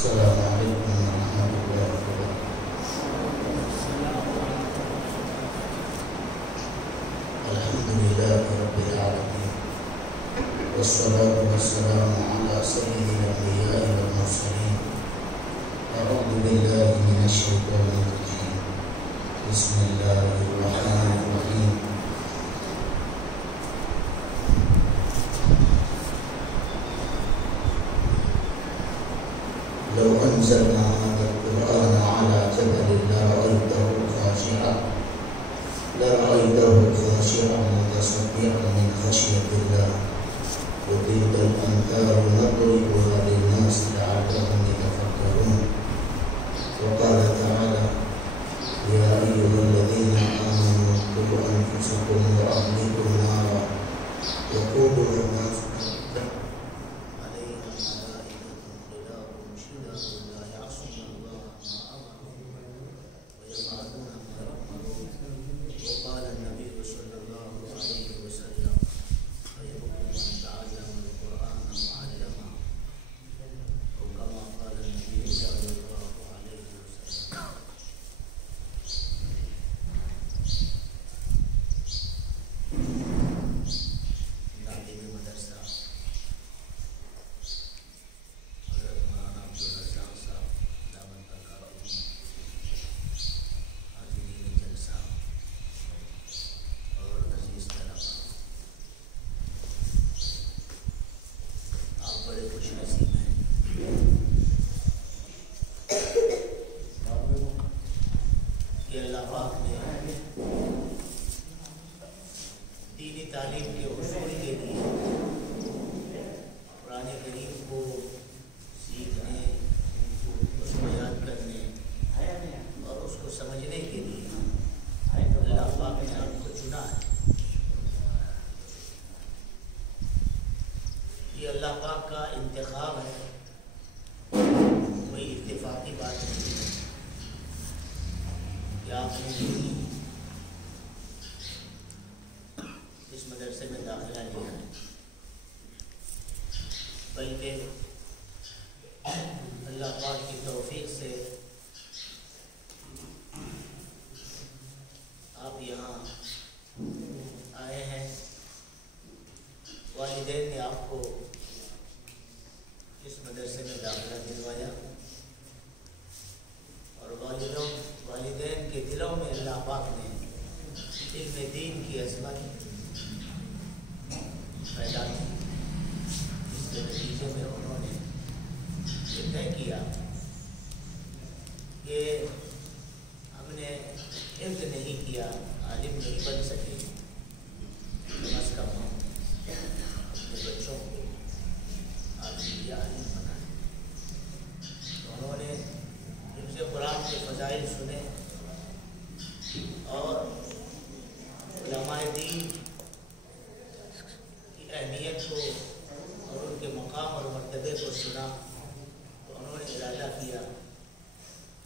السلام علیکم ورحمۃ اللہ وبرکاتہ۔ الحمدللہ رب العالمین والصلاة والسلام علی سید الانبیاء والمرسلین۔ اعوذ باللہ من الشیطان الرجیم، بسم اللہ الرحمن الرحیم۔ لو انزلنا هذا القرآن على جبل لرأيته خاشعا متصدعا من خشية الله وتلك الأمثال نضربها للناس لعلهم يتفكرون۔ وقال تعالى: يا أيها الذين آمنوا قوا أنفسكم وأهليكم نارا وقودها الناس تعلیم کے حصول کے لیے قرآن کریم کو سیکھنے، اس کو یاد کرنے اور اس کو سمجھنے کے لیے اللہ پاک نے آپ کو چنا ہے۔ یہ اللہ پاک کا انتخاب ہے، کوئی اتفاقی بات نہیں ہے کہ آپ نے اس مدرسے میں داخلہ لیا ہے، بلکہ اللہ پاک کی توفیق سے آپ یہاں آئے ہیں۔ والدین نے آپ کو اس مدرسے میں داخلہ دلوایا اور والدین کے دلوں میں اللہ پاک نے علم دین کی عظمت پیدا کی۔ اس کے نتیجے میں انہوں نے یہ طے کیا کہ ہم نے حفظ نہیں کیا، عالم نہیں بن سکے، کم از کم ہم اپنے بچوں کو عالم بنائیں۔ تو انہوں نے حفظ قرآن کے فضائل سنے اور علماء دین اہمیت کو اور ان کے مقام اور مرتبے کو سنا، تو انہوں نے ارادہ کیا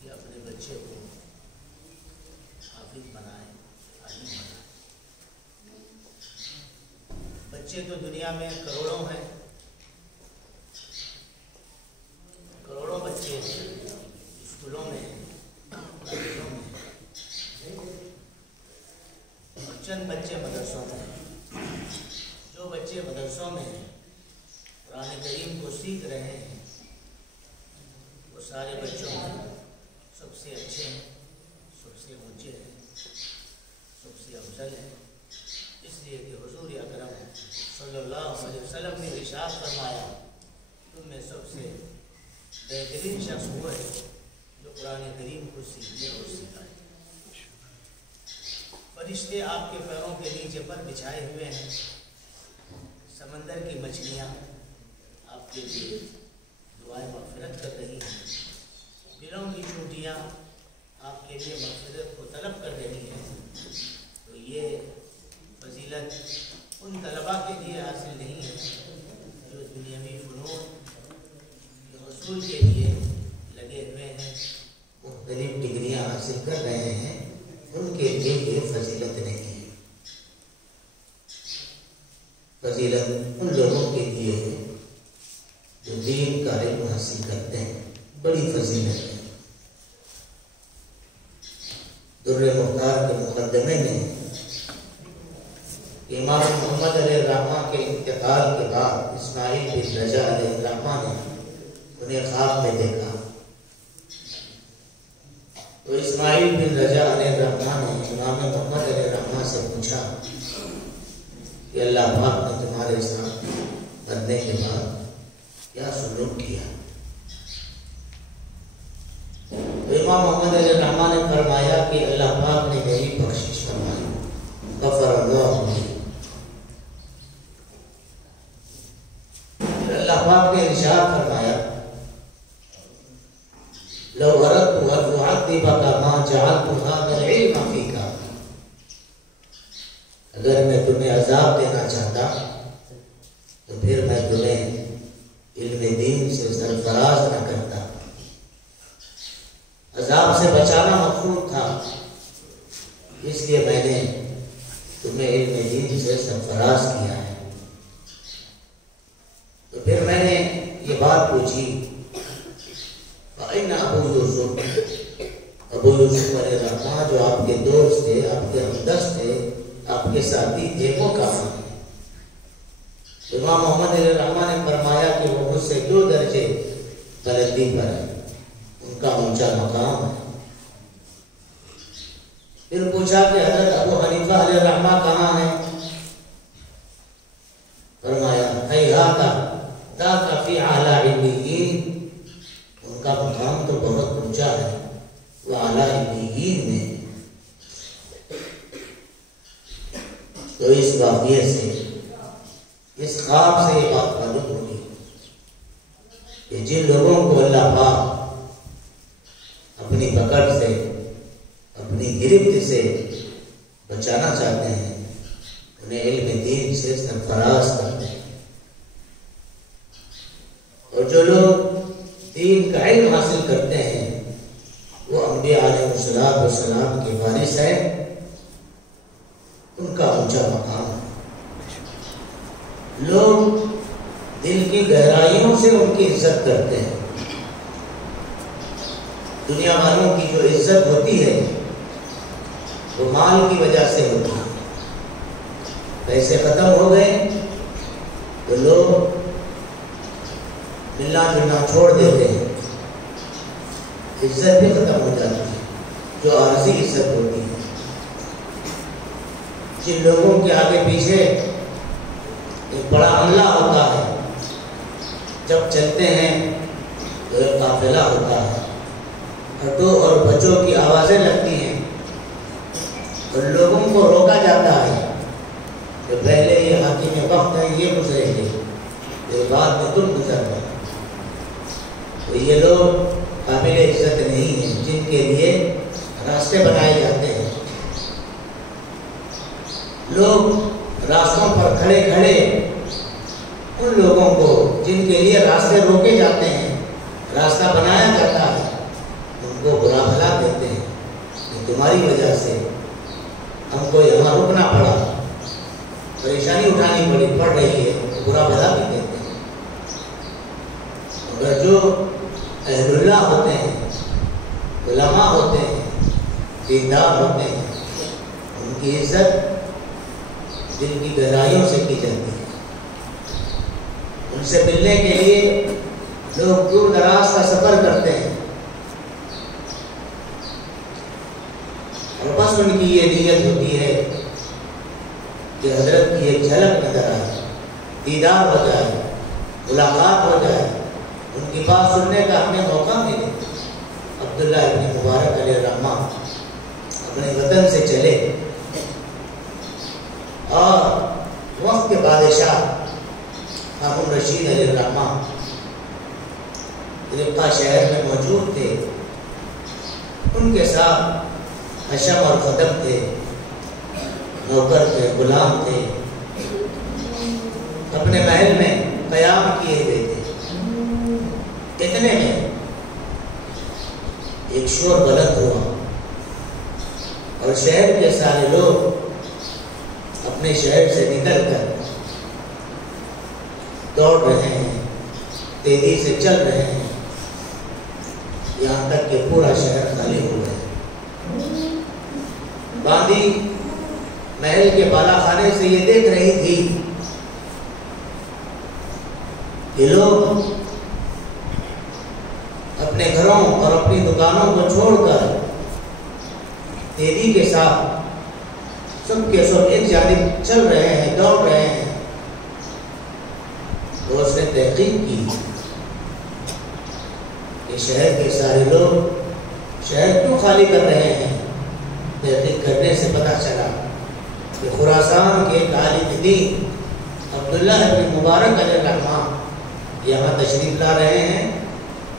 کہ اپنے بچے کو حافظ بنائیں، عالم بنائیں۔ بچے تو دنیا میں کروڑوں ہیں، کروڑوں بچے اسکولوں میں ہیں، کالجوں میں ہیں، اور چند بچے مدرسوں میں ہیں۔ جو بچے مدرسوں میں قرآن کریم کو سیکھ رہے ہیں وہ سارے بچوں میں سب سے اچھے ہیں، سب سے اونچے ہیں، سب سے افضل ہیں، اس لیے کہ حضور اکرم صلی اللہ علیہ وسلم نے ارشاد فرمایا: تم میں سب سے بہترین شخص وہ ہے جو قرآن کریم کو سیکھنے اور سکھائے۔ فرشتے آپ کے پیروں کے نیچے پر بچھائے ہوئے ہیں، سمندر کی مچھلیاں آپ کے لیے دعائیں مغفرت کر رہی ہیں، بلوں کی چونٹیاں آپ کے لیے مغفرت کو طلب کر رہی ہیں۔ تو یہ فضیلت ان طلباء کے لیے حاصل نہیں ہے جو دنیاوی فنون کے حصول کے لیے لگے ہوئے ہیں، مختلف ڈگریاں حاصل کر رہے ہیں، ان کے لیے یہ فضیلت نہیں ہے۔ فضیلت ان لوگوں کے لیے ہے جو دین کا علم حاصل کرتے ہیں، بڑی فضیلت ہے۔ در مختار کے مقدمے میں امام محمد علیہ الرحمہ کے انتقال کے بعد اسماعیل بن رجا علیہ الرحمہ نے انہیں خواب میں دیکھا، تو اسماعیل بن رجا علیہ الرحمہ نے امام محمد علیہ الرحمہ سے پوچھا کہ اللہ پاک نے تمہارے ساتھ مرنے کے بعد کیا سلوک کیا؟ تو امام محمد علیہ الرحمہ نے فرمایا کہ اللہ پاک نے میری بخشش فرمائی، غفر اللہ علیہ۔ اللہ پاک نے ارشاد فرمایا لو اردت ان اعذبک ما جعلت هذا العلم فیک، اگر میں تمہیں عذاب دینا چاہتا تو پھر میں تمہیں علم دین سے سرفراز نہ کرتا۔ عذاب سے بچانا مقصود تھا، اس لیے میں نے تمہیں علم دین سے سرفراز کیا ہے۔ تو پھر میں نے یہ بات پوچھی، فَإِنَّ ابو یوسف علیہ الرحمہ جو آپ کے دوست تھے، آپ کے ہمدست تھے، آپ کے ساتھی تھے، وہ کہاں ہیں؟ امام محمد علیہ الرحمہ نے فرمایا کہ وہ مجھ سے 2 درجے بلندی پر ہے، ان کا اونچا مقام ہے۔ پھر پوچھا کہ حضرت ابو حنیفہ علیہ الرحمہ کہاں ہیں؟ فرمایا ہیہات ذاک فی اعلی علیین، ان کا مقام تو بہت اونچا ہے، وہ اعلی علیین میں۔ تو اس واقعے سے، اس خواب سے یہ بات معلوم ہوگی کہ جن لوگوں کو اللہ پاک اپنی پکڑ سے، اپنی گرفت سے بچانا چاہتے ہیں، انہیں علم دین سے سرفراز کرتے ہیں۔ اور جو لوگ دین کا علم حاصل کرتے ہیں وہ انبیاء علیہ السلام کے وارث ہیں، ان کا اونچا مقام ہے۔ لوگ دل کی گہرائیوں سے ان کی عزت کرتے ہیں۔ دنیا والوں کی جو عزت ہوتی ہے وہ مال کی وجہ سے ہوتی ہے، پیسے ختم ہو گئے تو لوگ ملنا جلنا چھوڑ دیتے ہیں، عزت بھی ختم ہو جاتی ہے جو عارضی عزت ہوتی ہے۔ جن لوگوں کے آگے پیچھے ایک بڑا عملہ ہوتا ہے، جب چلتے ہیں تو ایک قافلہ ہوتا ہے، ہٹو اور بچوں کی آوازیں لگتی ہیں اور لوگوں کو روکا جاتا ہے کہ پہلے یہ حاکم وقت ہے، یہ گزریں گے، پھر بعد میں تم گزر گئے۔ تو یہ لوگ قابل عزت نہیں ہیں جن کے لیے راستے بنائے جاتے ہیں۔ لوگ راستوں پر کھڑے کھڑے ان لوگوں کو جن کے لیے راستے روکے جاتے ہیں، راستہ بنایا جاتا ہے، ان کو برا بھلا کہتے ہیں کہ تمہاری وجہ سے ہم کو یہاں رکنا پڑا، پریشانی اٹھانی پڑ رہی ہے، برا بھلا بھی کہتے ہیں۔ مگر جو اہل اللہ ہوتے ہیں، علماء ہوتے ہیں، دیندار ہوتے ہیں، ان کی عزت دل کی گہرائیوں سے کی جاتی ہے۔ ان سے ملنے کے لیے لوگ دور دراز کا سفر کرتے ہیں، اور بس ان کی یہ نیت ہوتی ہے کہ حضرت کی ایک جھلک نظر آئے، دیدار ہو جائے، ملاقات ہو جائے، ان کی بات سننے کا ہمیں موقع ملے۔ عبداللہ ابن مبارک علیہ الرحمہ اپنے وطن سے چلے اور وقت کے بادشاہ ہارون رشید علیہ الرحمہ ربقہ شہر میں موجود تھے، ان کے ساتھ حشم اور خدم تھے، نوکر تھے، غلام تھے، اپنے محل میں قیام کیے ہوئے تھے۔ اتنے میں ایک شور بلند ہوا اور شہر کے سارے لوگ اپنے شہر سے نکل کر دوڑ رہے ہیں، تیزی سے چل رہے ہیں، یہاں تک کہ پورا شہر خالی ہو گیا۔ باندی محل کے بالا خانے سے یہ دیکھ رہی تھی کہ لوگ اپنے گھروں اور اپنی دکانوں کو چھوڑ کر تیزی کے ساتھ سب کے سب ایک جانب چل رہے ہیں، دوڑ رہے ہیں۔ تو اس نے تحقیق کی کہ شہر کے سارے لوگ شہر کیوں خالی کر رہے ہیں۔ تحقیق کرنے سے پتہ چلا کہ خراسان کے ایک عالم دین عبداللہ ابن مبارک علیہ الرحمہ یہاں تشریف لا رہے ہیں،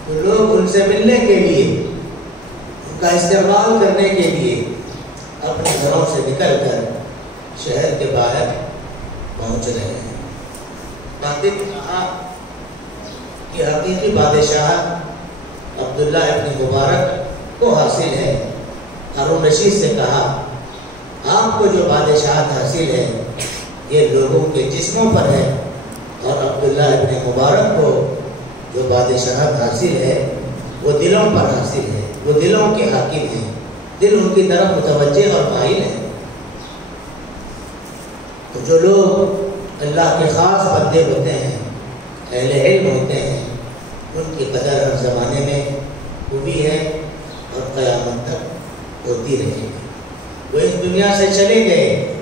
تو لوگ ان سے ملنے کے لیے، ان کا استقبال کرنے کے لیے اپنے گھروں سے نکل کر شہر کے باہر پہنچ رہے ہیں۔ باندی نے کہا کہ حقیقی بادشاہت عبداللہ ابن مبارک کو حاصل ہے۔ ہارون رشید سے کہا آپ کو جو بادشاہت حاصل ہے یہ لوگوں کے جسموں پر ہے، اور عبداللہ ابن مبارک کو جو بادشاہت حاصل ہے وہ دلوں پر حاصل ہے، وہ دلوں کے حاکم ہیں، دل ان کی طرف متوجہ اور مائل ہے۔ تو جو لوگ اللہ کے خاص بندے ہوتے ہیں، اہل علم ہوتے ہیں، ان کی قدر ہر زمانے میں ہوئی ہے اور قیامت تک ہوتی رہے گی۔ وہ اس دنیا سے چلے گئے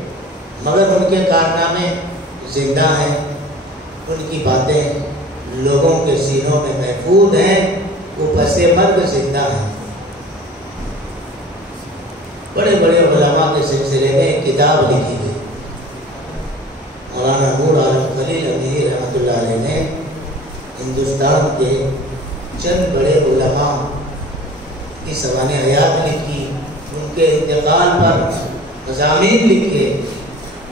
مگر ان کے کارنامے زندہ ہیں، ان کی باتیں لوگوں کے سینوں میں محفوظ ہیں، وہ پس مرگ زندہ ہیں۔ بڑے بڑے علماء کے سلسلے میں ایک کتاب لکھی گئی، مولانا نور عالم خلیل امیر رحمۃ اللہ علیہ نے ہندوستان کے چند بڑے علماء کی سوانح حیات لکھی، ان کے انتقال پر مضامین لکھے،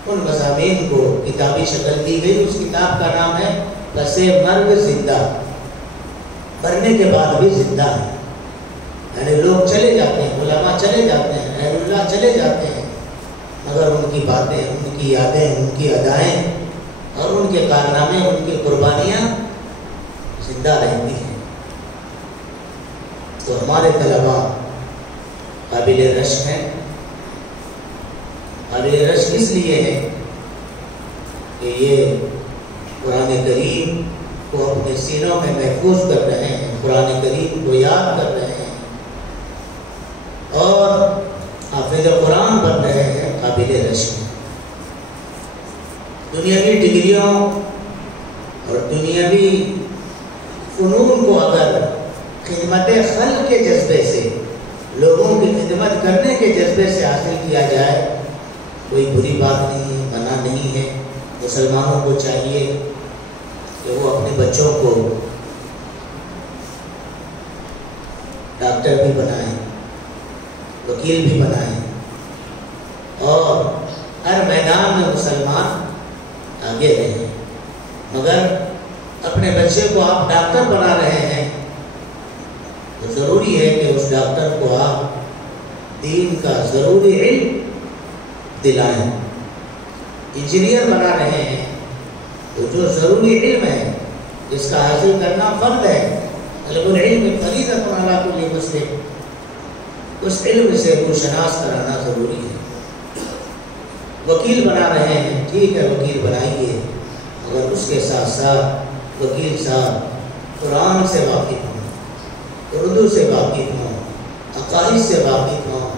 ان مضامین کو کتابی شکل دی گئی۔ اس کتاب کا نام ہے پس مرگ زندہ، مرنے کے بعد بھی زندہ ہے۔ یعنی لوگ چلے جاتے ہیں، علماء چلے جاتے ہیں، اہل اللہ چلے جاتے ہیں، مگر ان کی باتیں، ان کی یادیں، ان کی ادائیں اور ان کے کارنامے، ان کی قربانیاں زندہ رہتی ہیں۔ تو ہمارے طلباء قابل رشک ہیں۔ قابل رشک اس لیے ہے کہ یہ قرآن کریم کو اپنے سینوں میں محفوظ کر رہے ہیں، قرآن کریم کو یاد کر رہے ہیں اور حافظ قرآن بن رہے ہیں۔ قابل رشک ہیں۔ دنیاوی ڈگریوں اور دنیاوی فنون کو اگر خدمت خلق کے جذبے سے، لوگوں کی خدمت کرنے کے جذبے سے حاصل کیا جائے، کوئی بری بات نہیں ہے، منع نہیں ہے۔ مسلمانوں کو چاہیے کہ وہ اپنے بچوں کو ڈاکٹر بھی بنائیں، وکیل بھی بنائیں، اور ہر میدان میں مسلمان آگے رہیں۔ مگر اپنے بچے کو آپ ڈاکٹر بنا رہے ہیں تو ضروری ہے کہ اس ڈاکٹر کو آپ دین کا ضروری علم دلائیں۔ انجینئر بنا رہے ہیں تو جو ضروری علم ہے جس کا حاصل کرنا فرض ہے، طلب العلم فریضۃ علی کل مسلم، اس علم سے روشناس کرانا ضروری ہے۔ وکیل بنا رہے ہیں، ٹھیک ہے وکیل بنائیے، مگر اس کے ساتھ ساتھ وکیل صاحب قرآن سے واقف ہوں، اردو سے واقف ہوں، عقائد سے واقف ہوں،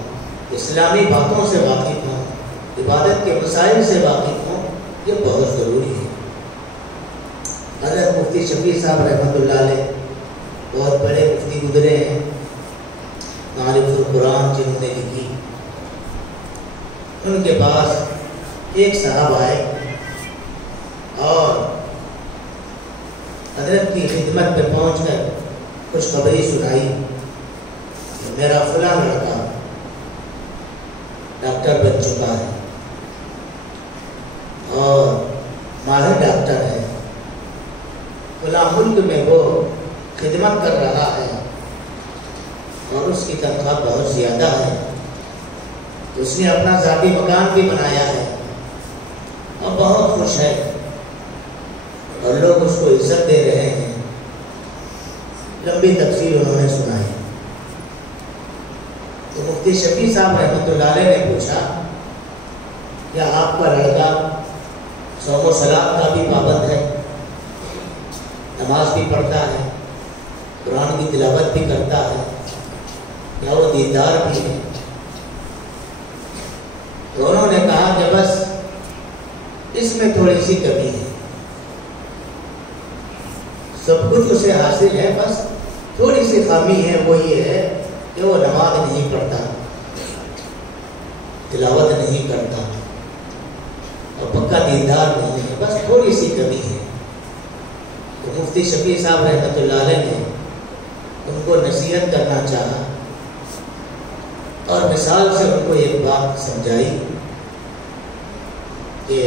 اسلامی باتوں سے واقف ہوں، عبادت کے مسائل سے واقف ہوں۔ یہ بہت ضروری ہے۔ حضرت مفتی شفیع صاحب رحمۃ اللہ علیہ بہت بڑے مفتی گزرے ہیں، معارف القرآن جنہوں نے لکھی، ان کے پاس ایک صاحب آئے اور حضرت کی خدمت پہ پہنچ کر خوشخبری سنائی کہ میرا فلاں لڑکا ڈاکٹر بن چکا ہے اور ماہر ڈاکٹر ہے، فلاں ملک میں وہ خدمت کر رہا ہے اور اس کی تنخواہ بہت زیادہ ہے، اس نے اپنا ذاتی مکان بھی بنایا ہے اور بہت خوش ہے اور لوگ اس کو عزت دے رہے ہیں۔ لمبی تفصیل انہوں نے سنائی۔ مفتی شفیع صاحب رحمۃ اللہ علیہ نے پوچھا کیا آپ کا لڑکا صوم و صلات کا بھی پابند ہے، نماز بھی پڑھتا ہے، قرآن کی تلاوت بھی کرتا ہے، کیا وہ دیندار بھی ہے؟ تو انہوں نے کہا کہ بس اس میں تھوڑی سی کمی ہے، سب کچھ اسے حاصل ہے، بس تھوڑی سی خامی ہے، وہ یہ ہے کہ وہ نماز نہیں پڑھتا، تلاوت نہیں کرتا اور پکا دیندار نہیں ہے، بس تھوڑی سی کمی ہے۔ تو مفتی شفیع صاحب رحمۃ اللہ علیہ نے ان کو نصیحت کرنا چاہا اور مثال سے ان کو ایک بات سمجھائی کہ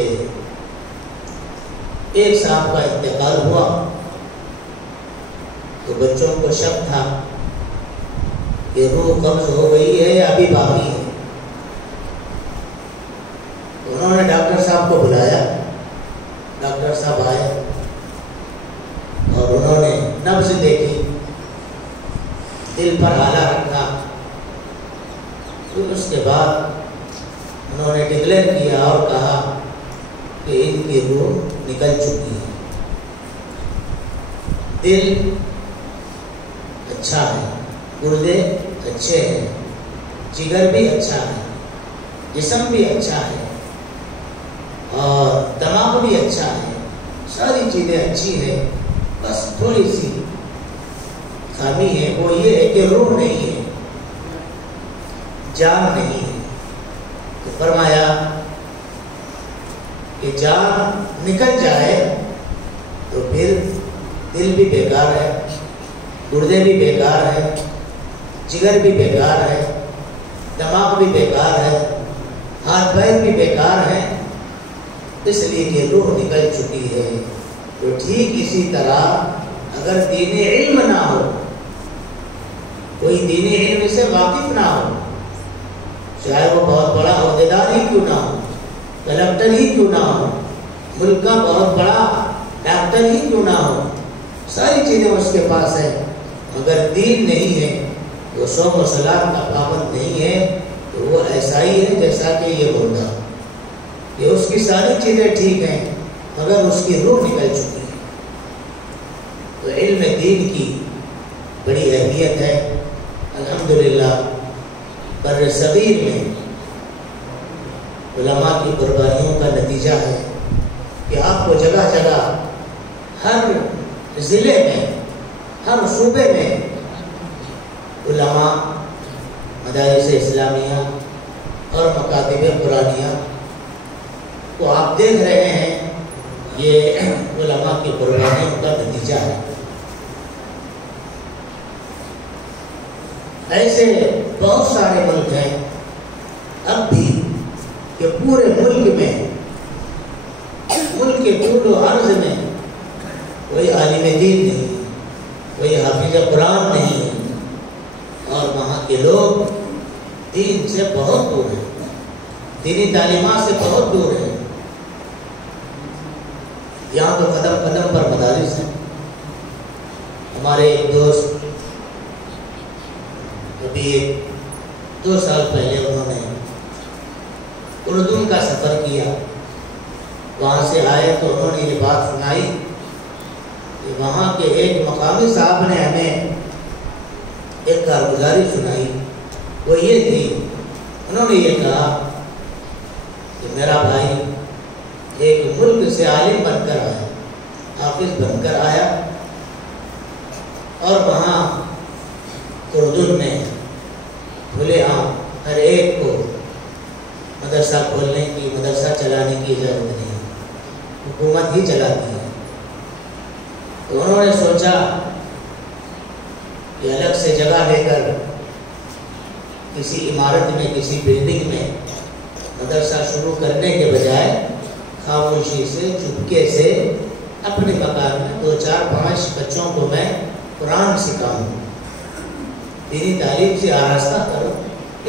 ایک صاحب کا انتقال ہوا تو بچوں کو شک تھا کہ روح قبض ہو گئی ہے یا ابھی باقی ہے۔ انہوں نے ڈاکٹر صاحب کو بلایا، ڈاکٹر صاحب آئے اور انہوں نے نبض دیکھی، دل پر آلہ رکھا، پھر اس کے بعد انہوں نے ڈکلیئر کیا اور کہا کہ ان کی روح نکل چکی ہے۔ دل اچھا ہے، گردے اچھے ہیں، جگر بھی اچھا ہے، جسم بھی اچھا ہے اور دماغ بھی اچھا ہے، ساری چیزیں اچھی ہیں، بس تھوڑی سی خامی ہے، وہ یہ ہے کہ روح نہیں ہے، جان نہیں ہے۔ تو فرمایا کہ جان نکل جائے تو پھر دل بھی بیکار ہے، گردے بھی بیکار ہے، جگر بھی بیکار ہے، دماغ بھی بیکار ہے، ہاتھ پیر بھی بیکار ہے، اس لیے کہ روح نکل چکی ہے۔ تو ٹھیک اسی طرح اگر دین علم نہ ہو، کوئی دین علم سے واقف نہ ہو، چاہے وہ بہت بڑا عہدیدار ہی کیوں نہ ہو، کلکٹر ہی کیوں نہ ہو، ملک کا بہت بڑا ڈاکٹر ہی کیوں نہ ہو، ساری چیزیں اس کے پاس ہیں، مگر دین نہیں ہے، وہ صوم و صلات کا پابند نہیں ہے، تو وہ ایسا ہی ہے جیسا کہ یہ مردہ، کہ اس کی ساری چیزیں ٹھیک ہیں مگر اس کی روح نکل چکی ہے۔ تو علم دین کی بڑی اہمیت ہے۔ الحمدللہ بر صغیر میں علماء کی قربانیوں کا نتیجہ ہے کہ آپ کو جگہ جگہ ہر ضلع میں، ہر صوبے میں علماء، مدارس اسلامیہ اور مکاتب قرآنیہ کو آپ دیکھ رہے ہیں، یہ علماء کی قربانیوں کا نتیجہ ہے۔ ایسے بہت سارے ملک ہیں اب بھی کہ پورے ملک میں، ملک کے طول و عرض میں کوئی عالم دین نہیں، کوئی حافظ قرآن نہیں ہے، اور وہاں کے لوگ دین سے بہت دور ہیں، دینی تعلیمات سے بہت دور ہیں۔ یہاں تو قدم قدم پر مدارس ہیں۔ ہمارے ایک دوست ابھی 2 سال پہلے انہوں نے اردن کا سفر کیا، وہاں سے آئے تو انہوں نے یہ بات سنائی کہ وہاں کے ایک مقامی صاحب نے ہمیں ایک کارگزاری سنائی، وہ یہ تھی، انہوں نے یہ کہا کہ میرا بھائی ایک ملک سے عالم بن کر آیا، حافظ بن کر آیا، اور وہاں اردن میں کھلے عام ہر ایک کو مدرسہ کھولنے کی، مدرسہ چلانے کی اجازت نہیں ہے، حکومت ہی چلاتی ہے۔ تو انہوں نے سوچا کہ الگ سے جگہ لے کر کسی عمارت میں، کسی بلڈنگ میں مدرسہ شروع کرنے کے بجائے خاموشی سے، چپکے سے اپنے مکان میں 2 4 5 بچوں کو میں قرآن سکھاؤں، دینی تعلیم سے آراستہ کروں،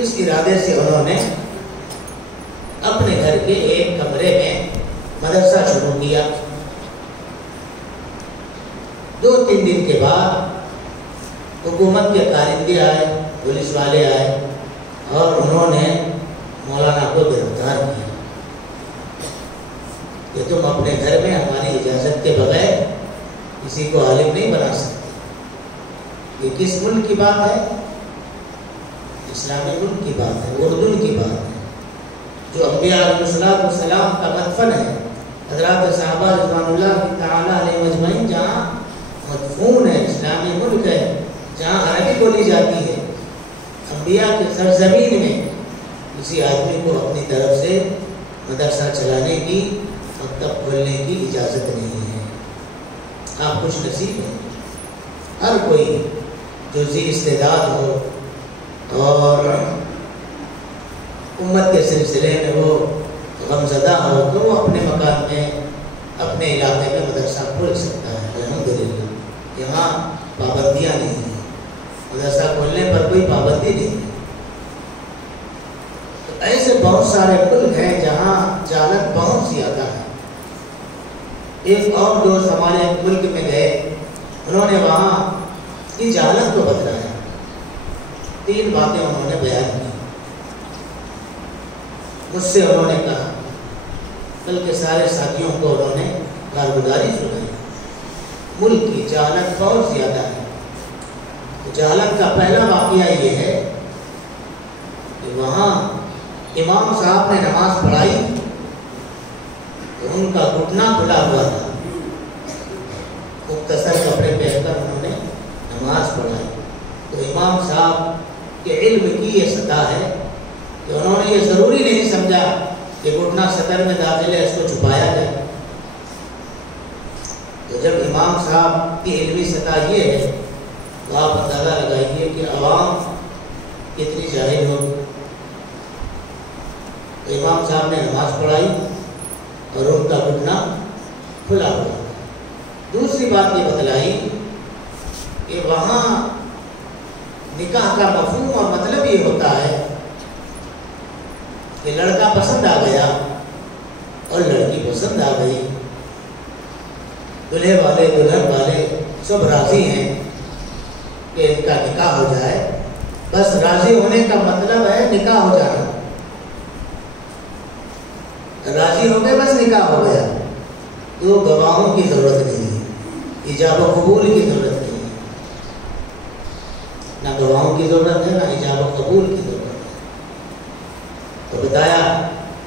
اس ارادے سے انہوں نے اپنے گھر کے ایک کمرے میں مدرسہ شروع کیا۔ 2-3 دن کے بعد حکومت کے کارندے آئے، پولیس والے آئے، اور انہوں نے مولانا کو گرفتار کیا کہ تم اپنے گھر میں ہماری اجازت کے بغیر کسی کو عالم نہیں بنا سکتے۔ یہ کس ملک کی بات ہے؟ اسلامی ملک کی بات ہے، اردن کی بات ہے، جو انبیاء علیہ السلام کا مدفن ہے، حضرات صحابہ رضوان اللہ تعالی علیہ مجمعین جہاں مدفون ہے، اسلامی ملک ہے جہاں عربی بولی جاتی ہے، انبیاء کی سرزمین میں کسی آدمی کو اپنی طرف سے مدرسہ چلانے کی، مکتب کھولنے کی اجازت نہیں ہے۔ آپ خوش نصیب ہیں، ہر کوئی جو ذی استعداد ہو اور امت کے سلسلے میں وہ غمزدہ ہو تو وہ اپنے مکان میں، اپنے علاقے میں مدرسہ کھول سکتا ہے۔ الحمدللہ یہاں پابندیاں نہیں ہیں، مدرسہ کھولنے پر کوئی پابندی نہیں ہے۔ تو ایسے بہت سارے ملک ہیں جہاں جہالت بہت زیادہ ہے۔ ایک اور دوست ہمارے ایک ملک میں گئے، انہوں نے وہاں کی جہالت کو بتلایا، 3 باتیں انہوں نے بیان کی۔ مجھ سے انہوں نے کہا، بلکہ سارے ساتھیوں کو انہوں نے کارگزاری سنائی، ملک کی جہالت بہت زیادہ ہے۔ جہالت کا پہلا واقعہ یہ ہے کہ وہاں امام صاحب نے نماز پڑھائی تو ان کا گھٹنا کھلا ہوا تھا، مختصر کپڑے پہن کر انہوں نے نماز پڑھائی، تو امام صاحب کے علم کی یہ سطح ہے کہ انہوں نے یہ ضروری نہیں سمجھا کہ گھٹنا سطر میں داخل ہے، اس کو چھپایا جائے۔ تو جب امام صاحب کی علمی سطح یہ ہے تو آپ اندازہ لگائیے کہ عوام کتنی جاہل ہوگی۔ تو امام صاحب نے نماز پڑھائی اور ان کا گھٹنا کھلا ہوا۔ دوسری بات یہ بتلائی کہ وہاں نکاح کا مفہوم اور مطلب یہ ہوتا ہے کہ لڑکا پسند آ گیا اور لڑکی پسند آ گئی، دلہے والے دلہن والے سب راضی ہیں کہ ان کا نکاح ہو جائے، بس راضی ہونے کا مطلب ہے نکاح ہو جانا، راضی ہو گئے بس نکاح ہو گیا، تو گواہوں کی ضرورت نہیں ہے، ایجاب و قبول کی ضرورت نہیں ہے، نہ گواہوں کی ضرورت ہے نہ ایجاب و قبول کی ضرورت ہے۔ تو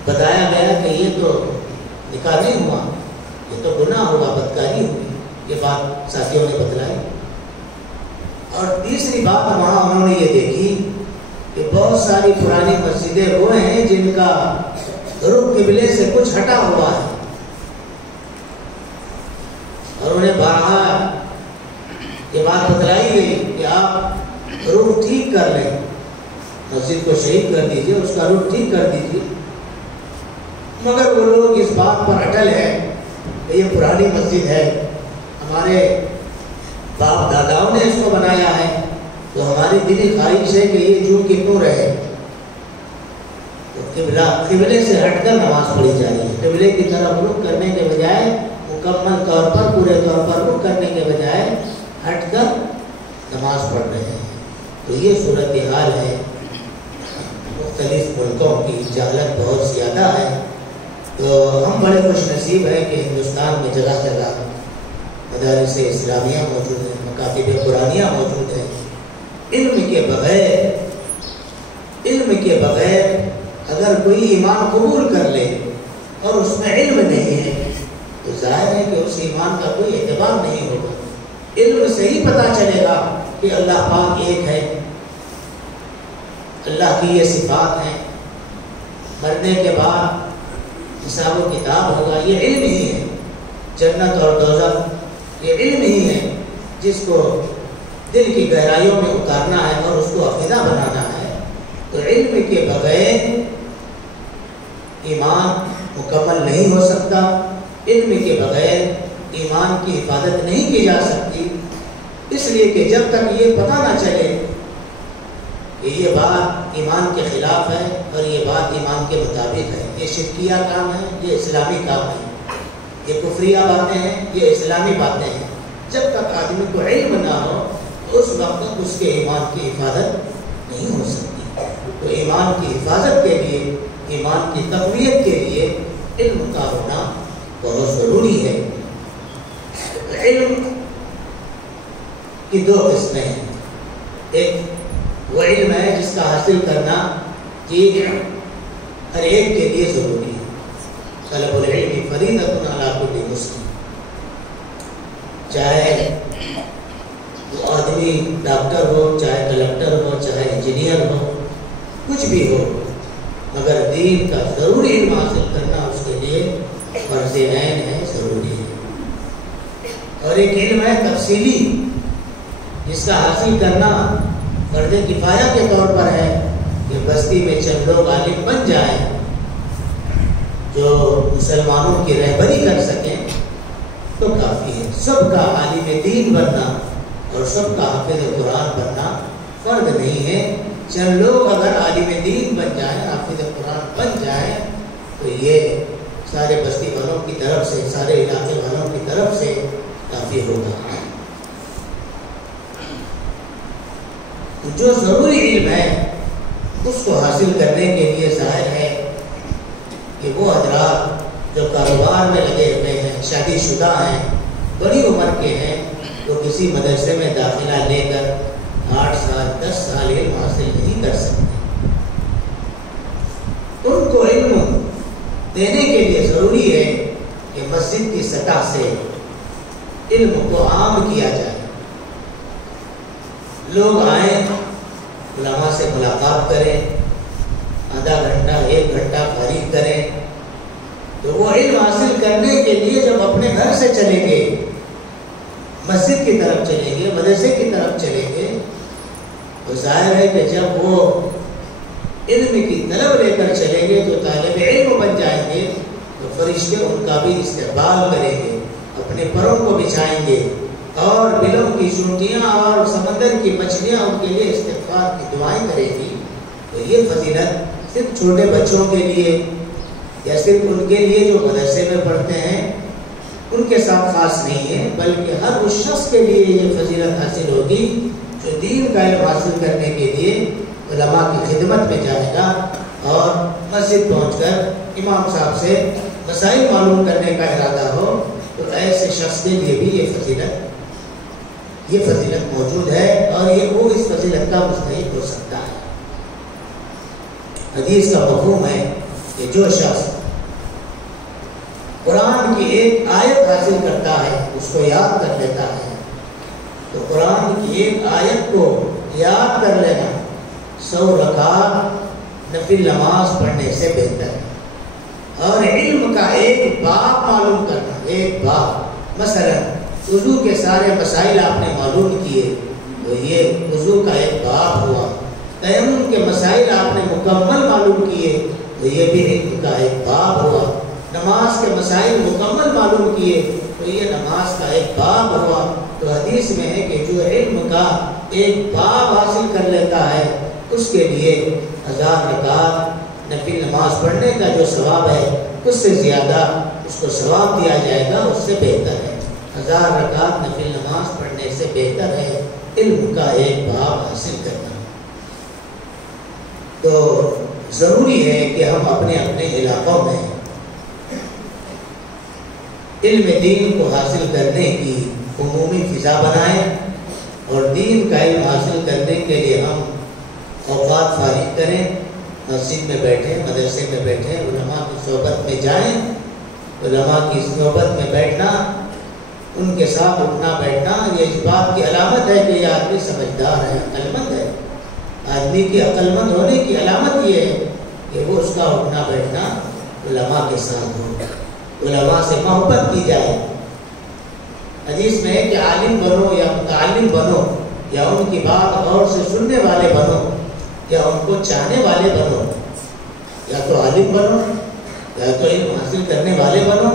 بتایا گیا کہ یہ تو نکاح نہیں ہوا، یہ تو گناہ ہوا، بدکاری ہوئی، یہ بات ساتھیوں نے بتلائی۔ اور تیسری بات وہاں انہوں نے یہ دیکھی کہ بہت ساری پرانی مسجدیں وہ ہیں جن کا رخ قبلے سے کچھ ہٹا ہوا ہے، اور انہیں بارہا یہ بات بتلائی گئی کہ آپ رخ ٹھیک کر لیں، مسجد کو شہید کر دیجئے، اس کا رخ ٹھیک کر دیجئے، مگر وہ لوگ اس بات پر اٹل ہے کہ یہ پرانی مسجد ہے، ہمارے باپ داداؤں نے اس کو بنایا ہے، تو ہماری دلی خواہش ہے کہ یہ جو کہ کیوں رہے، تو قبلے سے ہٹ کر نماز پڑھی جا رہی ہے، قبلے کی طرف رخ کرنے کے بجائے، مکمل طور پر پورے طور پر رخ کرنے کے بجائے ہٹ کر نماز پڑھ رہے ہیں۔ تو یہ صورتحال ہے، مختلف ملکوں کی جہالت بہت زیادہ ہے۔ تو ہم بڑے خوش نصیب ہیں کہ ہندوستان میں جگہ جگہ مدارس اسلامیہ موجود ہیں، مکاتب قرآنیہ موجود ہیں۔ علم کے بغیر اگر کوئی ایمان قبول کر لے اور اس میں علم نہیں ہے تو ظاہر ہے کہ اس ایمان کا کوئی اعتبار نہیں ہوگا۔ علم سے ہی پتہ چلے گا کہ اللہ پاک ایک ہے، اللہ کی یہ صفات ہیں، مرنے کے بعد حساب و کتاب ہوگا، یہ علم ہی ہے، جنت اور دوزخ یہ علم ہی ہے جس کو دل کی گہرائیوں میں اتارنا ہے اور اس کو عقیدہ بنانا ہے۔ تو علم کے بغیر ایمان مکمل نہیں ہو سکتا، علم کے بغیر ایمان کی حفاظت نہیں کی جا سکتی، اس لیے کہ جب تک یہ پتہ نہ چلے کہ یہ بات ایمان کے خلاف ہے اور یہ بات ایمان کے مطابق ہے، یہ شرکیہ کام ہے، یہ اسلامی کام ہے، یہ کفریہ باتیں ہیں، یہ اسلامی باتیں ہیں، جب تک آدمی کو علم نہ ہو اس وقت تک اس کے ایمان کی حفاظت نہیں ہو سکتی۔ تو ایمان کی حفاظت کے لیے، ایمان کی تقویت کے لیے علم کا ہونا بہت ضروری ہے۔ علم کی دو قسمیں ہیں، ایک وہ علم ہے جس کا حاصل کرنا کہ ہر ایک کے لیے ضروری ہے، طلب العلم فریضۃ علی کل مسلم، چاہے وہ آدمی ڈاکٹر ہو، چاہے کلکٹر ہو، چاہے انجینئر ہو، کچھ بھی ہو، مگر دین کا ضروری علم حاصل کرنا اس کے لیے فرض عین ہے، ضروری ہے۔ اور ایک علم ہے تفصیلی، جس کا حاصل کرنا فرض کفایہ کے طور پر ہے کہ بستی میں چند لوگ عالم بن جائیں جو مسلمانوں کی رہبری کر سکیں تو کافی ہے۔ سب کا عالم دین بننا اور سب کا حافظ قرآن بننا فرض نہیں ہے۔ چند لوگ اگر عالم دین بن جائیں، حافظ قرآن بن جائیں تو یہ سارے بستی والوں کی طرف سے، سارے علاقے والوں کی طرف سے کافی ہوگا۔ جو ضروری علم ہے اس کو حاصل کرنے کے لیے ظاہر ہے کہ وہ حضرات جو کاروبار میں لگے ہوئے ہیں، شادی شدہ ہیں، بڑی عمر کے ہیں، تو کسی مدرسے میں داخلہ لے کر 8 سال 10 سال علم حاصل نہیں کر سکتے۔ ان کو علم دینے کے لیے ضروری ہے کہ مسجد کی سطح سے علم کو عام کیا جائے، لوگ آئیں، علماء سے ملاقات کریں، آدھا گھنٹہ 1 گھنٹہ فارغ کریں، تو وہ علم حاصل کرنے کے لیے جب اپنے گھر سے چلیں گے، مسجد کی طرف چلیں گے، مدرسے کی طرف چلیں گے، تو ظاہر ہے کہ جب وہ علم کی طلب لے کر چلیں گے تو طالب علم بن جائیں گے، تو فرشتے ان کا بھی استقبال کریں گے، اپنے پروں کو بچھائیں گے، اور بلوں کی چونٹیاں اور سمندر کی مچھلیاں ان کے لیے استغفار کی دعائیں کریں گی۔ تو یہ فضیلت صرف چھوٹے بچوں کے لیے یا صرف ان کے لیے جو مدرسے میں پڑھتے ہیں ان کے ساتھ خاص نہیں ہے، بلکہ ہر اس شخص کے لیے یہ فضیلت حاصل ہوگی جو دین کا علم حاصل کرنے کے لیے علماء کی خدمت میں جائے گا اور مسجد پہنچ کر امام صاحب سے مسائل معلوم کرنے کا ارادہ ہو، تو ایسے شخص کے لیے بھی یہ فضیلت موجود ہے اور یہ وہ اس فضیلت کا مستحق ہو سکتا ہے۔ حدیث کا مفہوم ہے کہ جو شخص قرآن کی ایک آیت حاصل کرتا ہے، اس کو یاد کر لیتا ہے، تو قرآن کی ایک آیت کو یاد کر لینا 100 رکعت نفل نماز پڑھنے سے بہتر ہے۔ اور علم کا ایک باب معلوم کرنا، ایک باب، مثلا وضو کے سارے مسائل آپ نے معلوم کیے تو یہ وضو کا ایک باب ہوا، تیمم کے مسائل آپ نے مکمل معلوم کیے تو یہ بھی علم کا ایک باب ہوا، نماز کے مسائل مکمل معلوم کیے تو یہ نماز کا ایک باب ہوا۔ تو حدیث میں ہے کہ جو علم کا ایک باب حاصل کر لیتا ہے اس کے لیے 1000 رکعت نفل نماز پڑھنے کا جو ثواب ہے اس سے زیادہ اس کو ثواب دیا جائے گا، اس سے بہتر ہے۔ 1000 رکعت نفل نماز پڑھنے سے بہتر ہے علم کا ایک باب حاصل کرنا۔ تو ضروری ہے کہ ہم اپنے اپنے علاقوں میں علم دین کو حاصل کرنے کی عمومی فضا بنائیں اور دین کا علم حاصل کرنے کے لیے ہم اوقات فارغ کریں، مسجد میں بیٹھیں، مدرسے میں بیٹھیں، علماء کی صحبت میں جائیں۔ علماء کی صحبت میں بیٹھنا، ان کے ساتھ اٹھنا بیٹھنا، یہ اس بات کی علامت ہے کہ یہ آدمی سمجھدار ہے، عقل مند ہے۔ آدمی کی عقل مند ہونے کی علامت یہ ہے کہ وہ اس کا اٹھنا بیٹھنا علماء کے ساتھ ہو، علماء سے محبت کی جائے۔ حدیث میں ہے کہ عالم بنو یا متعلم بنو، یا ان کی بات غور سے سننے والے بنو، یا ان کو چاہنے والے بنو، یا تو عالم بنو، یا تو علم حاصل کرنے والے بنو،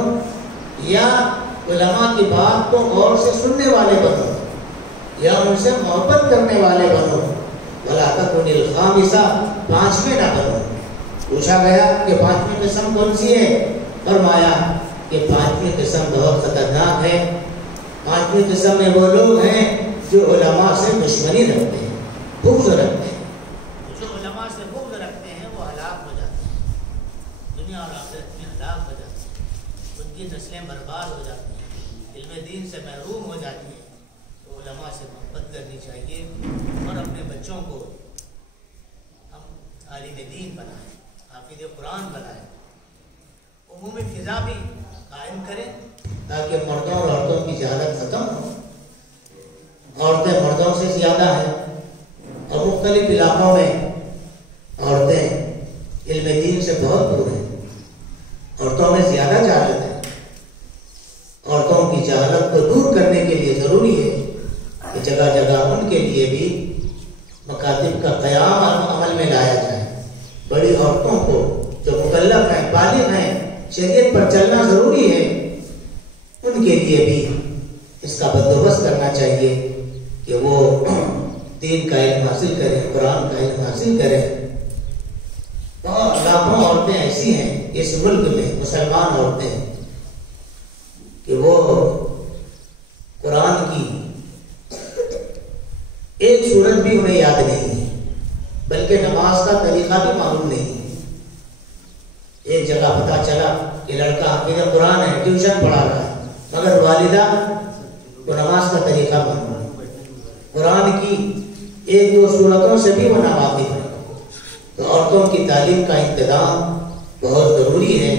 یا علماء کی بات کو غور سے سننے والے بنو، یا ان سے محبت کرنے والے بنو۔ وَلَا تَكُنِ الْخَامِسَةَ، 5ویں نہ بنو۔ پوچھا گیا کہ 5ویں قسم کون سی ہے؟ فرمایا کہ 5ویں قسم بہت خطرناک ہے۔ 5ویں قسم میں وہ لوگ ہیں جو علماء سے دشمنی رکھتے ہیں، بغض رکھتے ہیں۔ جو علماء سے بغض دنیا اور آخرت میں ہلاک ہو جاتے ہیں، ان کی نسلیں برباد ہو جاتی ہیں، علم دین سے محروم ہو جاتی ہیں۔ تو علماء سے محبت کرنی چاہیے اور اپنے بچوں کو ہم عالم دین بنائیں، حافظ قرآن بنائیں، عمومی فضا بھی قائم کریں تاکہ مردوں اور عورتوں کی جہالت ختم ہو۔ عورتیں مردوں سے زیادہ ہیں اور مختلف علاقوں میں عورتیں علم دین سے بہت دور ہیں، عورتوں میں زیادہ جہالت ہے۔ عورتوں کی جہالت کو دور کرنے کے لیے ضروری ہے کہ جگہ جگہ ان کے لیے بھی مکاتب کا قیام عمل میں لایا جائے۔ بڑی عورتوں کو جو مکلف ہیں، بالغ ہیں، شریعت پر چلنا ضروری ہے، ان کے لیے بھی اس کا بندوبست کرنا چاہیے کہ وہ دین کا علم حاصل کریں، قرآن کا علم حاصل کریں۔ اور لاکھوں عورتیں ایسی ہیں اس ملک میں، مسلمان عورتیں، کہ وہ قرآن کی ایک سورت بھی انہیں یاد نہیں ہے، بلکہ نماز کا طریقہ بھی معلوم نہیں ہے۔ ایک جگہ پتہ چلا کہ لڑکا حافظ قرآن ہے، ٹیوشن پڑھا رہا ہے، مگر والدہ کو نماز کا طریقہ معلوم ہے، قرآن کی ایک دو سورتوں سے بھی وہ ناواقف ہے۔ تو عورتوں کی تعلیم کا انتظام بہت ضروری ہے،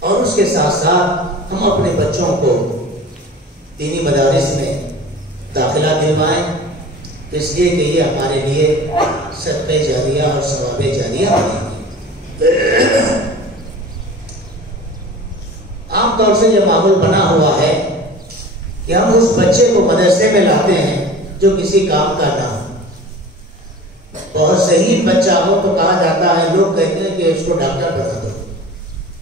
اور اس کے ساتھ ساتھ ہم اپنے بچوں کو دینی مدارس میں داخلہ دلوائیں، اس لیے کہ یہ ہمارے لیے صدقہ جاریہ اور ثواب جاریہ بنے گی۔ عام طور سے یہ ماحول بنا ہوا ہے کہ ہم اس بچے کو مدرسے میں لاتے ہیں جو کسی کام کا نہ ہو۔ بہت صحیح بچہ ہو تو کہا جاتا ہے، لوگ کہتے ہیں کہ اس کو ڈاکٹر بنا دو،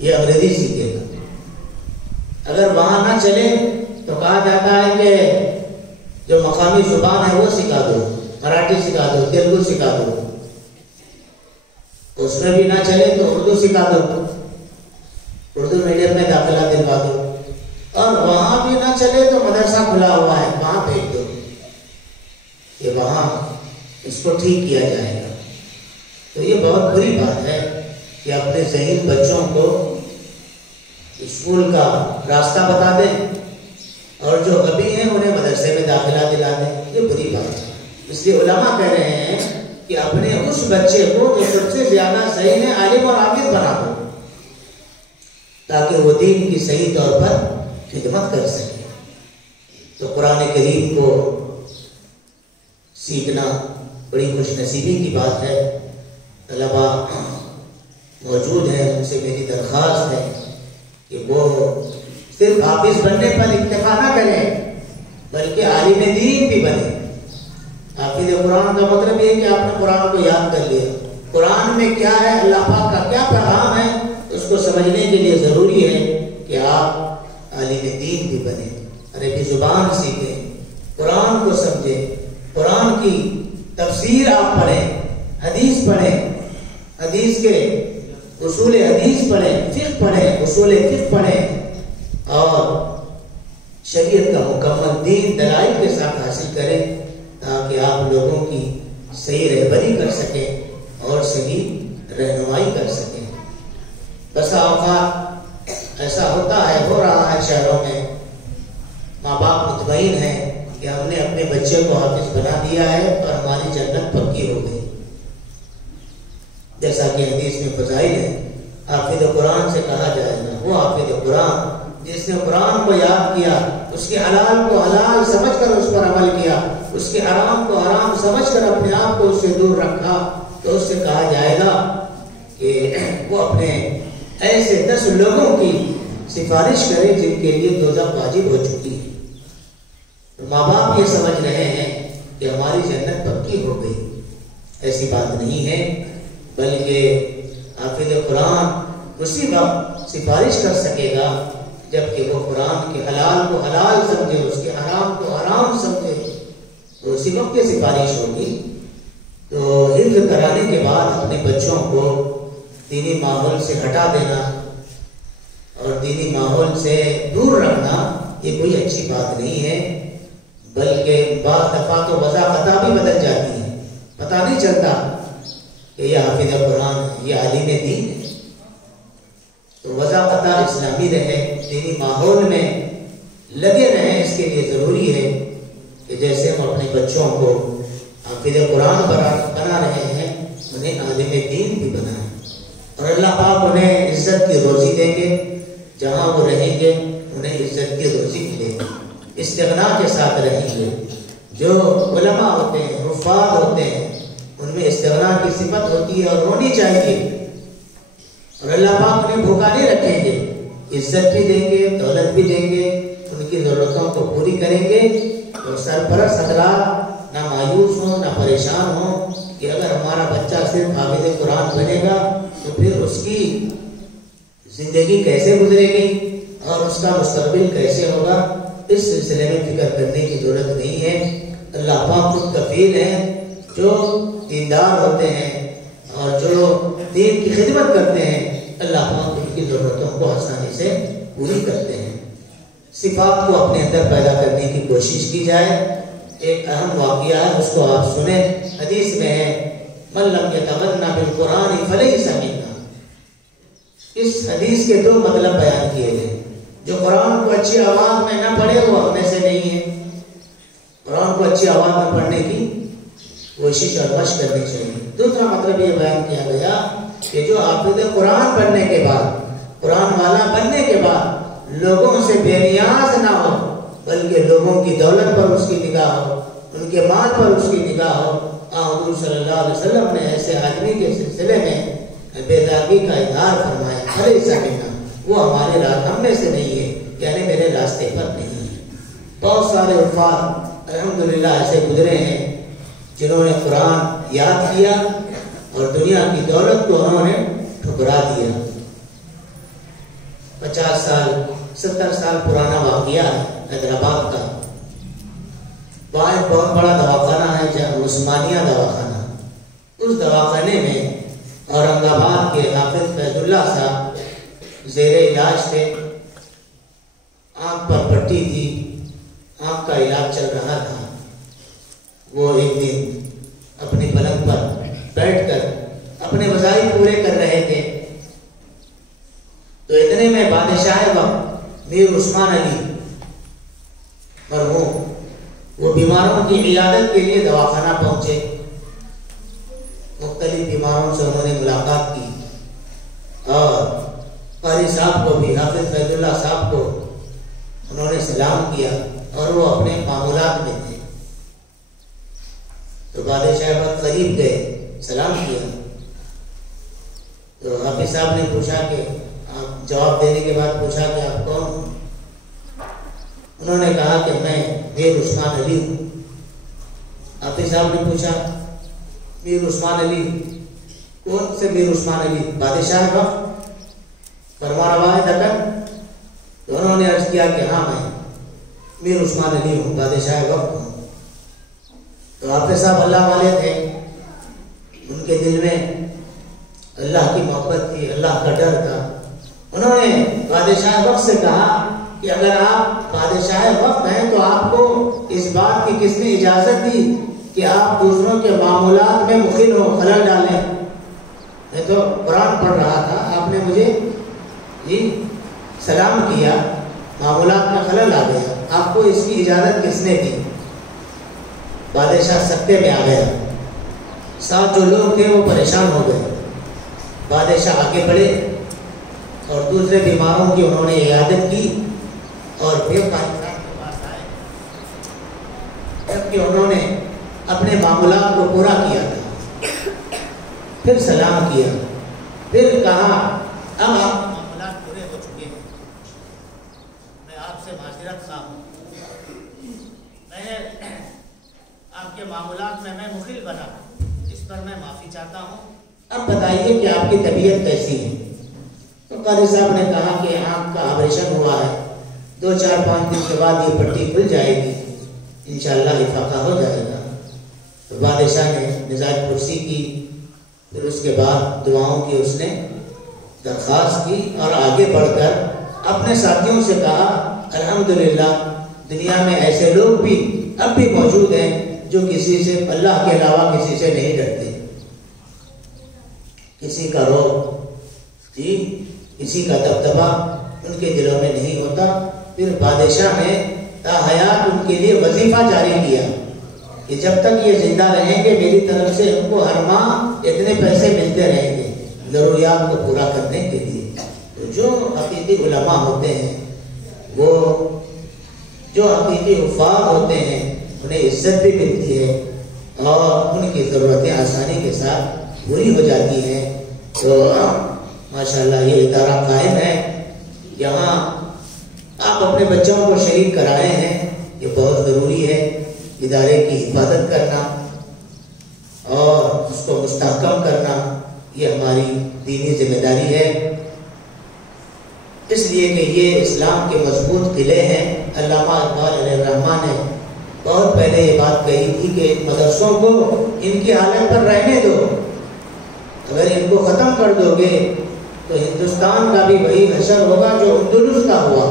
یہ انگریزی سیکھے گا۔ اگر وہاں نہ چلے تو کہا جاتا ہے کہ جو مقامی زبان ہے وہ سکھا دو، مراٹھی سکھا دو، تیلگو سکھا دو۔ اس میں بھی نہ چلے تو اردو سکھا دو، اردو میڈیم میں داخلہ دلوا دو، اور وہاں بھی نہ چلے تو مدرسہ کھلا ہوا ہے وہاں بھیج دو کہ وہاں اس کو ٹھیک کیا جائے گا۔ تو یہ بہت بری بات ہے کہ اپنے ذہین بچوں کو اسکول کا راستہ بتا دیں اور جو ابھی ہیں انہیں مدرسے میں داخلہ دلا دیں، یہ بری بات ہے۔ اس لیے علماء کہہ رہے ہیں کہ اپنے اس بچے کو جو سب سے زیادہ ذہین ہے، عالم اور عابد بنا دو، تاکہ وہ دین کی صحیح طور پر خدمت کر سکے۔ تو قرآن کریم کو سیکھنا بڑی خوش نصیبی کی بات ہے۔ طلبا موجود ہیں، ان سے میری درخواست ہے کہ وہ صرف حافظ بننے پر اکتفا نہ کریں بلکہ عالم دین بھی بنے۔ حافظ قرآن کا مطلب یہ کہ آپ نے قرآن کو یاد کر لیا، قرآن میں کیا ہے، اللہ پاک کا کیا پیغام ہے، اس کو سمجھنے کے لیے ضروری ہے کہ آپ عالم دین بھی بنے، عربی زبان سیکھیں، قرآن کو سمجھیں، قرآن کی تفسیر آپ پڑھیں، حدیث پڑھیں، حدیث کے اصول حدیث پڑھیں، فقہ پڑھیں، اصول فقہ پڑھیں، اور شریعت کا مکمل دین دلائل کے ساتھ حاصل کریں، تاکہ آپ لوگوں کی صحیح رہبری کر سکیں اور صحیح رہنمائی کر سکیں۔ بسا اوقات ایسا ہوتا ہے، ہو رہا ہے شہروں میں، ماں باپ مطمئن ہیں کہ ہم نے اپنے بچے کو حافظ بنا دیا ہے اور ہماری جنت پکی ہو گئی، جیسا کہ حدیث میں فضائل ہے۔ حافظ قرآن سے کہا جائے گا وہ حافظ قرآن جس نے قرآن کو یاد کیا، اس کے حلال کو حلال سمجھ کر اس پر عمل کیا، اس کے حرام کو حرام سمجھ کر اپنے آپ کو اس سے دور رکھا، تو اس سے کہا جائے گا کہ وہ اپنے ایسے 10 لوگوں کی سفارش کرے جن کے لیے دوزخ واجب ہو چکی ہے۔ ماں باپ یہ سمجھ رہے ہیں کہ ہماری جنت پکی ہو گئی، ایسی بات نہیں ہے، بلکہ حافظ قرآن اسی وقت سفارش کر سکے گا جبکہ وہ قرآن کے حلال کو حلال سمجھے، اس کے حرام کو حرام سمجھے، تو اسی وقت یہ سفارش ہوگی۔ تو حفظ کرانے کے بعد اپنے بچوں کو دینی ماحول سے ہٹا دینا اور دینی ماحول سے دور رکھنا یہ کوئی اچھی بات نہیں ہے، بلکہ بعض دفعہ تو وضع خطا بھی بدل جاتی ہے، پتہ نہیں چلتا کہ یہ حافظ قرآن ہے، یہ عالم دین ہے، تو وضاحتہ اسلامی رہے، دینی ماحول میں لگے رہیں، اس کے لیے ضروری ہے کہ جیسے ہم اپنے بچوں کو حافظ قرآن بنا رہے ہیں، انہیں عالم دین بھی بنائیں، اور اللہ پاک انہیں عزت کی روزی دیں گے، جہاں وہ رہیں گے انہیں عزت کی روزی ملے گی، استغنا کے ساتھ رہیں گے۔ جو علماء ہوتے ہیں، حفاظ ہوتے ہیں، ان میں استغنا کی صفت ہوتی ہے اور ہونی چاہیے، اور اللہ پاک انہیں بھوکا نہیں رکھیں گے، عزت بھی دیں گے، دولت بھی دیں گے، ان کی ضرورتوں کو پوری کریں گے، اور سرپرست حضرات نہ مایوس ہوں نہ پریشان ہوں کہ اگر ہمارا بچہ صرف حافظ قرآن بنے گا تو پھر اس کی زندگی کیسے گزرے گی اور اس کا مستقبل کیسے ہوگا۔ اس سلسلے میں فکر کرنے کی ضرورت نہیں ہے۔ اللہ پاک خود کفیل ہیں، جو دیندار ہوتے ہیں اور جو دین کی خدمت کرتے ہیں، اللہ پاک ان کی ضرورتوں کو آسانی سے پوری کرتے ہیں۔ صفات کو اپنے اندر پیدا کرنے کی کوشش کی جائے۔ ایک اہم واقعہ ہے، اس کو آپ سنیں، حدیث میں ہے من لم یتغنى بالقرآن فلیس منا۔ اس حدیث کے دو مطلب بیان کیے گئے۔ جو قرآن کو اچھی آواز میں نہ پڑھے وہ ہم میں سے نہیں ہے۔ قرآن کو اچھی آواز میں پڑھنے کی کوشش اور مشق کرنی چاہیے۔ دوسرا مطلب یہ بیان کیا گیا کہ جو حافظ قرآن پڑھنے کے بعد، قرآن والا بننے کے بعد لوگوں سے بے نیاز نہ ہو، بلکہ لوگوں کی دولت پر اس کی نگاہ ہو، ان کے مال پر اس کی نگاہ ہو۔ حضور صلی اللہ علیہ وسلم نے ایسے آدمی کے سلسلے میں بیداغی کا اظہار فرمایا، فلیس منا، وہ ہمارے ہم میں سے نہیں ہے، یعنی میرے راستے پر نہیں ہے۔ بہت سارے حفاظ الحمدللہ ایسے گزرے ہیں جنہوں نے قرآن یاد کیا اور دنیا کی دولت کو انہوں نے ٹھکرا دیا۔ 50 سال 70 سال پرانا واقعہ ہے حیدرآباد کا۔ وہاں ایک بہت بڑا دواخانہ ہے، جہاں عثمانیہ دواخانہ، اس دواخانے میں اورنگ آباد کے حافظ فیض اللہ صاحب زیر علاج تھے۔ آنکھ پر پٹی تھی، آنکھ کا علاج چل رہا تھا۔ وہ ایک دن اپنی پلنگ پر بیٹھ کر اپنے وظائف پورے کر رہے تھے، تو اتنے میں بادشاہ وقت میر عثمان علی مرحوم وہ بیماروں کی عیادت کے لیے دواخانہ پہنچے۔ مختلف بیماروں سے انہوں نے ملاقات کی اور قاری صاحب کو بھی، حافظ فیض اللہ صاحب کو انہوں نے سلام کیا، اور وہ اپنے معمولات میں تھے۔ تو بادشاہ وقت قریب گئے، سلام کیا، تو حافظ صاحب نے پوچھا کہ آپ، جواب دینے کے بعد پوچھا کہ آپ کون؟ انہوں نے کہا کہ میں میر عثمان علی ہوں۔ حافظ صاحب نے پوچھا میر عثمان علی، کون سے میر عثمان علی؟ بادشاہ وقت فرما روا ہے دکن؟ تو انہوں نے عرض کیا کہ ہاں میں میر عثمان علی ہوں، بادشاہ وقت ہوں۔ تو حافظ صاحب اللہ والے تھے، ان کے دل میں اللہ کی محبت تھی، اللہ کا ڈر تھا۔ انہوں نے بادشاہ وقت سے کہا کہ اگر آپ بادشاہ وقت ہیں تو آپ کو اس بات کی کس نے اجازت دی کہ آپ دوسروں کے معمولات میں مخل ہو، خلل ڈالیں؟ میں تو قرآن پڑھ رہا تھا، آپ نے مجھے سلام کیا، معمولات میں خلل آ گیا، آپ کو اس کی اجازت کس نے دی؟ بادشاہ سکتے میں آ گیا، ساتھ جو لوگ تھے وہ پریشان ہو گئے۔ بادشاہ آگے بڑھے اور دوسرے بیماروں کی انہوں نے عیادت کی، اور پھر بادشاہ کے پاس آئے جبکہ انہوں نے اپنے معمولات کو پورا کیا تھا۔ پھر سلام کیا، پھر کہا اب آپ معاملات پورے ہو چکے ہیں، میں آپ سے معذرت خواہ ہوں، میں آپ کے معمولات میں مخل بنا، اس پر میں معافی چاہتا ہوں۔ اب بتائیے کہ آپ کی طبیعت کیسی ہے؟ تو قاضی صاحب نے کہا کہ آنکھ کا آپریشن ہوا ہے، 2-4-5 دن کے بعد یہ پٹی کھل جائے گی، انشاءاللہ افاقہ ہو جائے گا۔ تو بادشاہ نے مزاج پرسی کی، پھر اس کے بعد دعاؤں کی اس نے درخواست کی، اور آگے بڑھ کر اپنے ساتھیوں سے کہا الحمدللہ دنیا میں ایسے لوگ بھی اب بھی موجود ہیں جو کسی سے، اللہ کے علاوہ کسی سے نہیں ڈرتے۔ کسی کا روگ کسی کا دبدبا ان کے دلوں میں نہیں ہوتا۔ پھر بادشاہ نے تا حیات ان کے لیے وظیفہ جاری کیا کہ جب تک یہ زندہ رہیں گے میری طرف سے ان کو ہر ماہ اتنے پیسے ملتے رہیں گے ضروریات کو پورا کرنے کے لیے۔ تو جو حقیقی علماء ہوتے ہیں، وہ جو حقیقی حفاظ ہوتے ہیں، انہیں عزت بھی ملتی ہے اور ان کی ضرورتیں آسانی کے ساتھ پوری ہو جاتی ہیں۔ تو ماشاءاللہ یہ ادارہ قائم ہے، یہاں آپ اپنے بچوں کو شریک کرائے ہیں، یہ بہت ضروری ہے۔ ادارے کی حفاظت کرنا اور اس کو مستحکم کرنا یہ ہماری دینی ذمہ داری ہے، اس لیے کہ یہ اسلام کے مضبوط قلعے ہیں۔ علامہ اقبال علیہ الرحمٰن نے بہت پہلے یہ بات کہی تھی کہ مدرسوں کو ان کی حالت پر رہنے دو، اگر ان کو ختم کر دو گے تو ہندوستان کا بھی وہی حشر ہوگا جو اندلس کا ہوا۔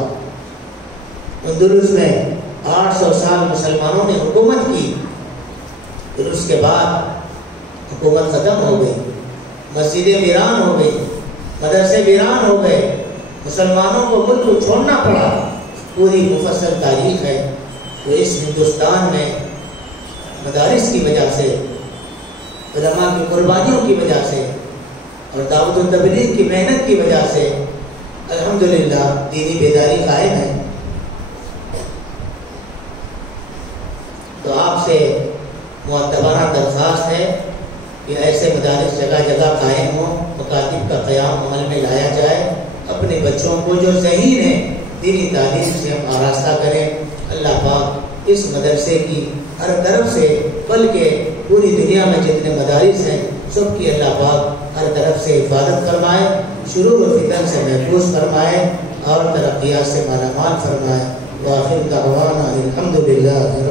اندلس میں 800 سال مسلمانوں نے حکومت کی، پھر اس کے بعد حکومت ختم ہو گئی، مسجدیں ویران ہو گئی، مدرسے ویران ہو گئے، مسلمانوں کو ملک چھوڑنا پڑا۔ پوری مفصل تاریخ ہے۔ تو اس ہندوستان میں مدارس کی وجہ سے، علماء کی قربانیوں کی وجہ سے اور دعوت و تبلیغ کی محنت کی وجہ سے الحمدللہ دینی بیداری قائم ہے۔ تو آپ سے معتبرہ درخواست ہے کہ ایسے مدارس جگہ جگہ قائم ہوں، مکاتب کا قیام عمل میں لایا جائے، اپنے بچوں کو جو ذہین ہے دینی تعلیم سے ہم آراستہ کریں۔ اللہ پاک اس مدرسے کی ہر طرف سے، بلکہ پوری دنیا میں جتنے مدارس ہیں سب کی اللہ پاک ہر طرف سے حفاظت فرمائے، شرور و فتن سے محفوظ فرمائے اور ترقیات سے مالا مال فرمائے۔ وآخر دعوانا الحمدللہ۔